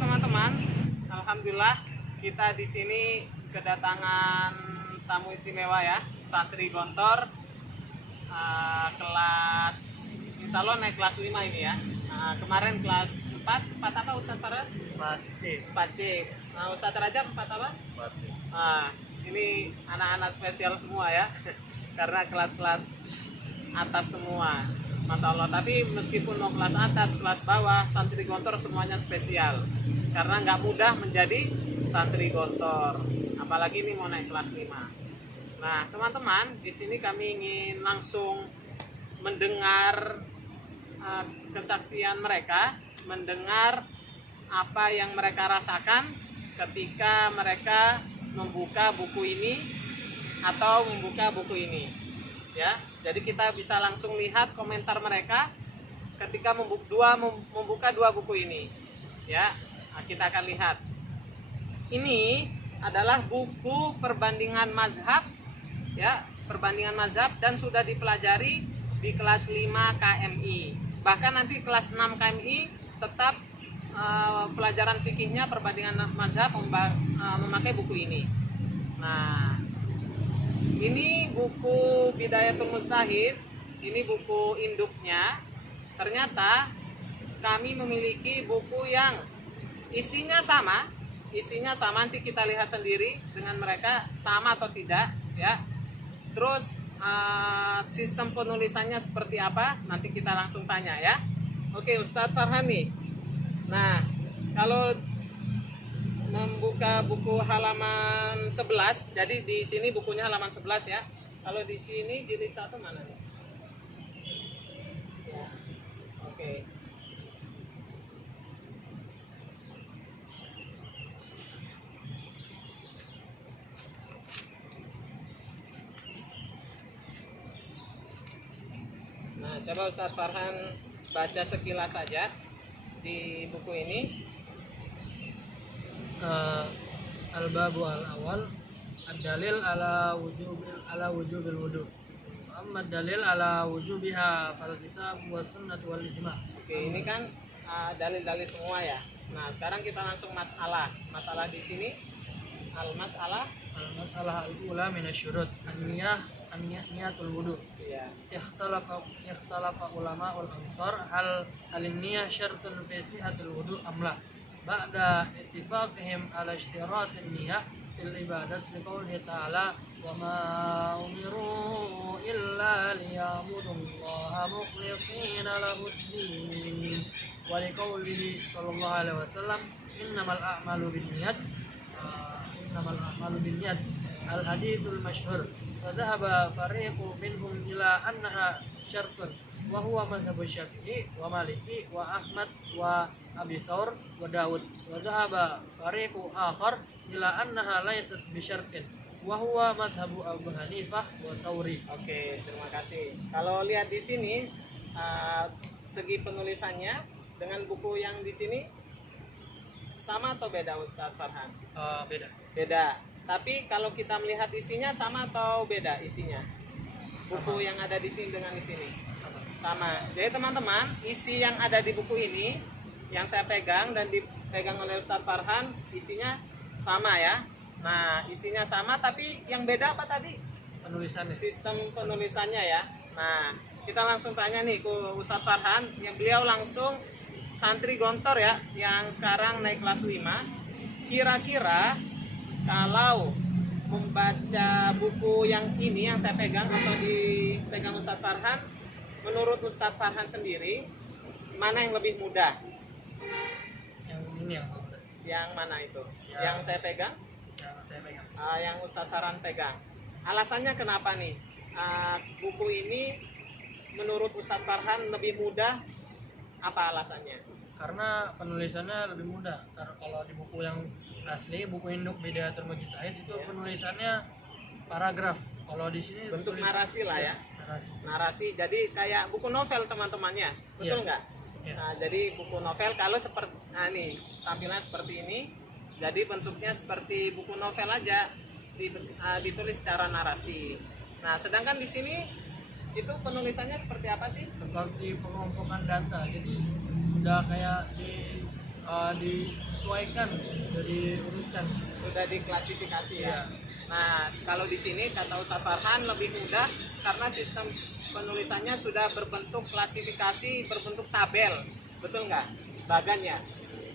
teman-teman, alhamdulillah kita di sini kedatangan tamu istimewa ya, santri Gontor kelas, insya Allah naik kelas 5 ini ya. Kemarin kelas 4 apa Ustadz Farah? 4C. Ustadz Rajab 4 apa? 4C. Ini anak-anak spesial semua ya, karena kelas-kelas atas semua. Masya Allah, tapi meskipun mau kelas atas, kelas bawah, santri Gontor semuanya spesial. Karena nggak mudah menjadi santri Gontor. Apalagi ini mau naik kelas 5. Nah, teman-teman, di sini kami ingin langsung mendengar kesaksian mereka, mendengar apa yang mereka rasakan ketika mereka membuka buku ini atau membuka buku ini. Ya, jadi kita bisa langsung lihat komentar mereka ketika membuka dua buku ini. Ya, kita akan lihat. Ini adalah buku perbandingan mazhab, ya, perbandingan mazhab, dan sudah dipelajari di kelas 5 KMI. Bahkan nanti kelas 6 KMI tetap pelajaran fikihnya perbandingan mazhab memakai buku ini. Nah, ini buku Bidayatul Mujtahid, ini buku induknya. Ternyata kami memiliki buku yang isinya sama, nanti kita lihat sendiri dengan mereka sama atau tidak ya. Terus sistem penulisannya seperti apa, nanti kita langsung tanya ya. Oke, Ustadz Farhan nih. Nah, kalau membuka buku halaman 11, jadi di sini bukunya halaman 11 ya. Kalau di sini jilid 1 mana nih? Ya. Oke. Nah, coba Ustadz Farhan baca sekilas saja di buku ini. Al-babu al-awal ad-dalil ala wujubil wudu. Amma dalil ala wujubiha fal kitab wa sunnah wal ijma'. Oke, ini kan dalil-dalil semua ya. Nah, sekarang kita langsung masalah. Masalah di sini al-masalah al-ula min asy-syurut niyatul wudu. ya. Ikhtalafa ulama wal ansar hal niyah syartun fi sihhatil wudu am la. Ba'da ittifaqihim ala ishtiratin niyah fil ibadah liqaulihi ta'ala wa ma umiru illa liya'budullaha mukhlishina lahud-din wa liqaulihi sallallahu alaihi wasallam innamal a'malu binniyat al hadithul masyhur fa dhahaba fariqu minhum ila annaha syartun wa huwa madhhabu Syafi'i wa Maliki wa Ahmad wa Abi Thawr wa Daud wa dhahaba fariqu akhar ila annaha laysat bi syartin wa huwa madhhabu Abu Hanifah wa Thawri. Oke, terima kasih. Kalau lihat di sini segi penulisannya dengan buku yang di sini sama atau beda Ustadz Farhan? Beda. Beda. Tapi kalau kita melihat isinya sama atau beda isinya? Buku yang ada di sini dengan di sini sama. Jadi teman-teman, isi yang ada di buku ini yang saya pegang dan dipegang oleh Ustadz Farhan, isinya sama ya. Nah, isinya sama, tapi yang beda apa tadi? Penulisannya. Sistem penulisannya ya. Nah, kita langsung tanya nih ke Ustadz Farhan, yang beliau langsung santri Gontor ya, yang sekarang naik kelas 5. Kira-kira kalau membaca buku yang ini yang saya pegang atau dipegang Ustadz Farhan, menurut Ustadz Farhan sendiri, mana yang lebih mudah? Yang ini yang mudah. Yang mana itu? Ya. Yang saya pegang? Yang saya pegang. Yang Ustadz Farhan pegang. Alasannya kenapa nih? Buku ini menurut Ustadz Farhan lebih mudah, apa alasannya? Karena penulisannya lebih mudah. Karena kalau di buku yang asli, buku induk Bidayatul Mujtahid itu penulisannya paragraf. Kalau di sini bentuk narasi lah ya. Narasi. Jadi kayak buku novel teman-temannya. Betul nggak? Ya. Nah, jadi buku novel kalau seperti nih, tampilan seperti ini. Jadi bentuknya seperti buku novel aja, ditulis secara narasi. Nah, sedangkan di sini itu penulisannya seperti apa sih? Seperti pengumpulan data. Jadi sudah kayak di disesuaikan dari urutan. Sudah diklasifikasi ya. Iya. Nah, kalau di sini kata Ustadz Farhan lebih mudah karena sistem penulisannya sudah berbentuk klasifikasi, berbentuk tabel, betul nggak? Bagannya.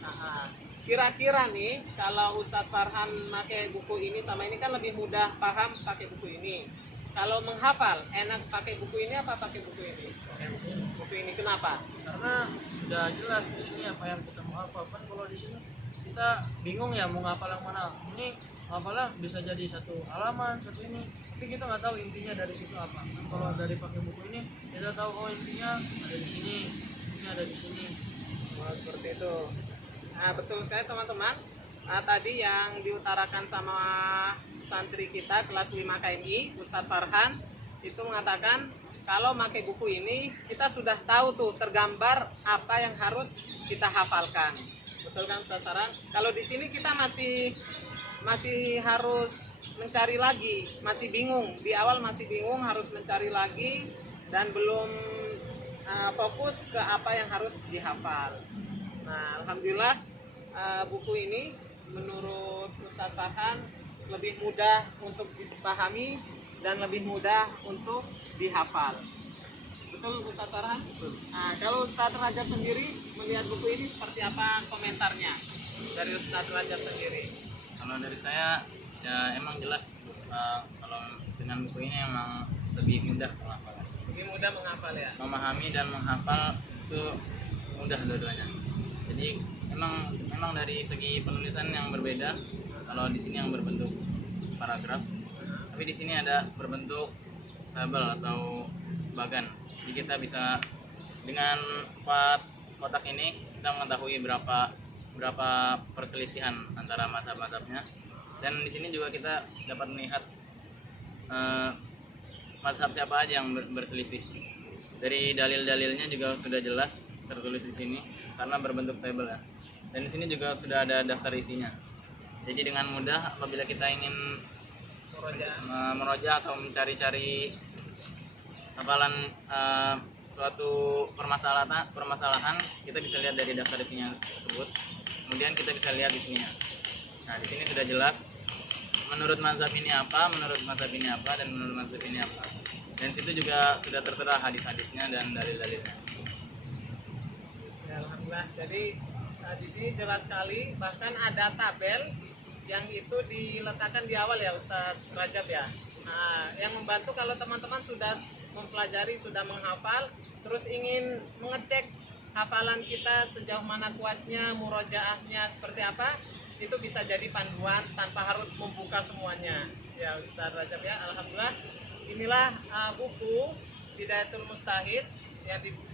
Nah, kira-kira nih kalau Ustadz Farhan pakai buku ini sama ini kan lebih mudah paham pakai buku ini. Kalau menghafal, enak pakai buku ini apa pakai buku ini? Buku ini kenapa? Karena sudah jelas di sini apa yang kita mau hafal. Kan kalau di sini kita bingung ya mau ngapal yang mana. Ini ngapalnya bisa jadi satu halaman, satu ini, tapi kita nggak tahu intinya dari situ apa. Nah, kalau dari pakai buku ini kita tahu oh intinya ada di sini, ini ada di sini. Oh, seperti itu. Nah, betul sekali teman-teman. Nah, tadi yang diutarakan sama santri kita kelas 5 KMI, Ustadz Farhan, itu mengatakan kalau pakai buku ini kita sudah tahu tuh tergambar apa yang harus kita hafalkan. Betul kan Ustadz Farhan? Kalau di sini kita masih harus mencari lagi, masih bingung. Di awal masih bingung, harus mencari lagi dan belum fokus ke apa yang harus dihafal. Nah, alhamdulillah buku ini menurut Ustadz Farhan lebih mudah untuk dipahami dan lebih mudah untuk dihafal. Betul Ustadz Farhan? Nah, kalau Ustadz Rajab sendiri melihat buku ini seperti apa komentarnya dari Ustadz Rajab sendiri? Kalau dari saya ya emang jelas kalau dengan buku ini emang lebih mudah penghafalnya. Lebih mudah menghafal ya? Memahami dan menghafal itu mudah dua-duanya. Jadi memang dari segi penulisan yang berbeda. Kalau di sini yang berbentuk paragraf, tapi di sini ada berbentuk tabel atau bagan. Jadi kita bisa dengan 4 kotak ini kita mengetahui berapa perselisihan antara mazhab-mazhabnya, dan di sini juga kita dapat melihat mazhab siapa aja yang berselisih. Dari dalil-dalilnya juga sudah jelas tertulis di sini karena berbentuk tabel ya. Dan di sini juga sudah ada daftar isinya. Jadi dengan mudah apabila kita ingin meroja atau mencari-cari hafalan suatu permasalahan, kita bisa lihat dari daftar isinya tersebut. Kemudian kita bisa lihat isinya. Nah, di sini sudah jelas menurut mazhab ini apa, menurut mazhab ini apa, dan menurut mazhab ini apa. Dan situ juga sudah tertera hadis-hadisnya dan dalil-dalilnya. Ya, alhamdulillah. Jadi di sini jelas sekali, bahkan ada tabel yang itu diletakkan di awal ya Ustadz Rajab ya. Nah, yang membantu kalau teman-teman sudah mempelajari, sudah menghafal, terus ingin mengecek hafalan kita sejauh mana kuatnya, murojaahnya seperti apa, itu bisa jadi panduan tanpa harus membuka semuanya. Ya Ustadz Rajab ya, alhamdulillah. Inilah buku Bidayatul Mustahid.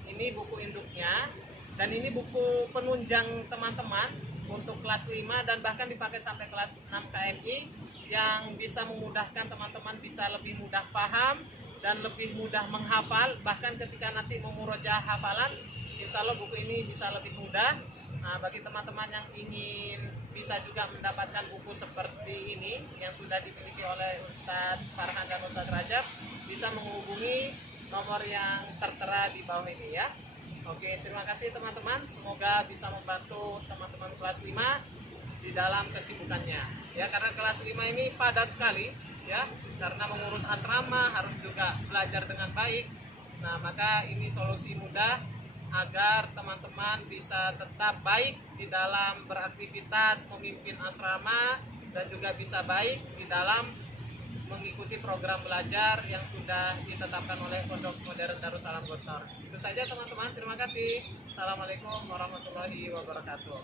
Ini buku induknya, dan ini buku penunjang teman-teman untuk kelas 5 dan bahkan dipakai sampai kelas 6 KMI, yang bisa memudahkan teman-teman bisa lebih mudah paham dan lebih mudah menghafal. Bahkan ketika nanti memurojaah hafalan, insya Allah buku ini bisa lebih mudah. Nah, bagi teman-teman yang ingin bisa juga mendapatkan buku seperti ini yang sudah dimiliki oleh Ustadz Farhan dan Ustadz Rajab, bisa menghubungi nomor yang tertera di bawah ini ya. Oke, terima kasih teman-teman. Semoga bisa membantu teman-teman kelas 5 di dalam kesibukannya. Ya, karena kelas 5 ini padat sekali ya, karena mengurus asrama, harus juga belajar dengan baik. Nah, maka ini solusi mudah agar teman-teman bisa tetap baik di dalam beraktivitas memimpin asrama dan juga bisa baik di dalam mengikuti program belajar yang sudah ditetapkan oleh Pondok Modern Darussalam Gontor. Itu saja teman-teman, terima kasih. Assalamualaikum warahmatullahi wabarakatuh.